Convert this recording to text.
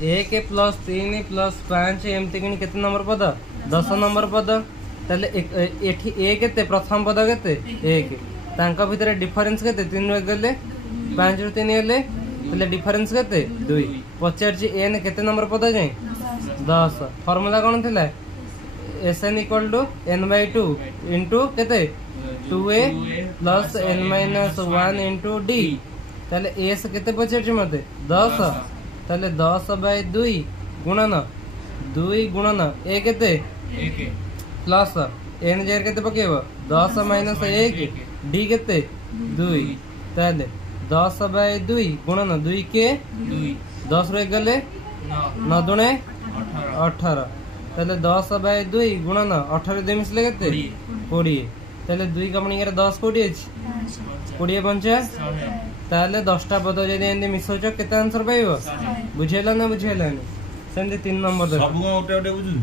1 plus 3 plus 5 एमती कि केते नंबर पद 10 नंबर पद ताले एठी ए केते प्रथम पद केते 1 तांका भितर डिफरेंस केते 3 गले 5 रु 3 हेले ताले डिफरेंस केते 2 पचार एन केते नंबर पद जाए 10 फार्मूला कोन थिला Sn equal to n/2 into केते 2a plus n minus 1 into d ताले s केते पचार मते 10 ताले 10/2 गुणन 2 गुणन a केते 1 प्लस n जेर केते पकेबो 10 माइनस 1 d केते 2 ताले 10/2 गुणन 2 के 2 10 रे गले 9 दुणे 18 ताले 10/2 गुणन 18 2 मिसले केते 20 ताले 2 कमणी के 10 कोडी अछि 20 पंचा ताले 10टा पद जदि एंदी मिसोच केते आंसर पाइबो बुझेला ना बुझेला सेंदी 3 नंबर सब गोटे गोटे बुझु